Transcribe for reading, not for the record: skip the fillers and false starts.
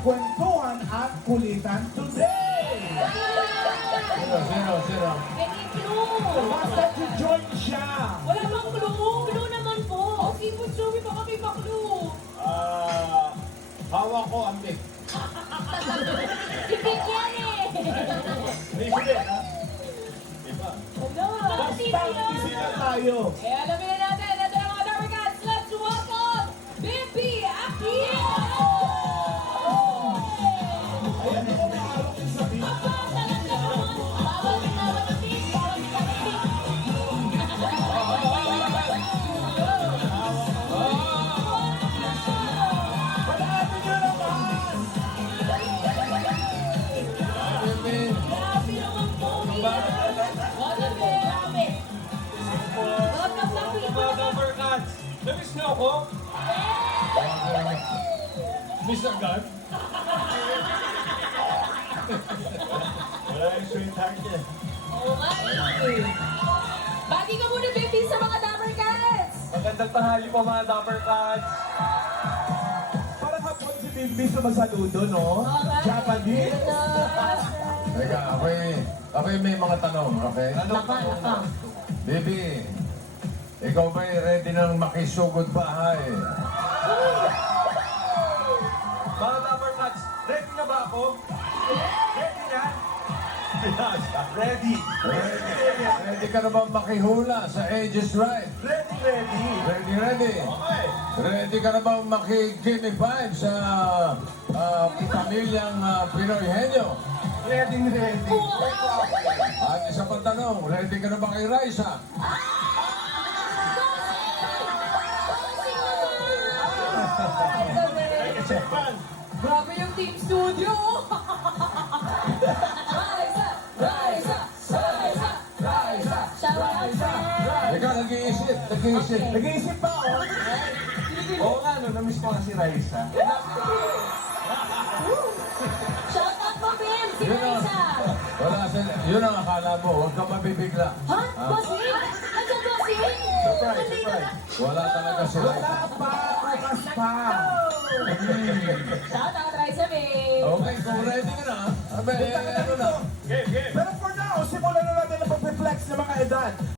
kwentuhan at kulitan today. Sino? Any clue? Basta join siya. Wala bang clue? Clue naman po. Okay po, Joey, baka may pa-clue. Hawak ko ang big. Bibig yan eh. Hindi, ha? Iba. Wala. Basta isila tayo. Eh, alamin na natin. Ito ang mga Dapper Cats. Let's welcome Bibi Aquino! Ayan ako maharap yung sabihin. Palatin nyo naman. Grabe naman po. Grabe. Welcome lang po. Dapper Cats! Namiss niyo ako? Miss agad? Wala yung sweetheart niya. Oo nga eh. Bagi ka muna, Bibi, sa mga Dapper Cats. Magandang tanghali po mga Dapper Cats. Parang hapon si Bimbi sumasaludo, no? Okay. Japanese. Teka, ako'y may mga tanong, okay? Naka. Baby, ikaw ba'y ready nang makisugod bahay? Mga Dapper Cats, ready na ba ako? Ready na? Ready. Ready ka na ba makihula sa Aegis Ride? Ready. Ready? Okay. Ready ka na ba makikini vibe sa pamilyang Pinoy Henyo? Ready. At isa pang tanong, ready ka na ba kay Raisa? Grabe yung team studio. Raisa. Shout out, friend. Ikaw, nag-iisip. Nag-iisip pa, oh. Oo nga, namiss ko nga si Raisa. Shout out mo, Bim. Si Yun ang, Raisa. yun ang akala mo, huwag ka mabibigla. Ha? Bossing? Nandiyan, Bossing? Surprise. Wala talaga sila. Wala pa, bukas pa. Shout out, Raisa, Bim. Okay, kung ready ka na, abe, ano na? Game. Pero for now, simulan na natin ang pag-reflex ng mga edad.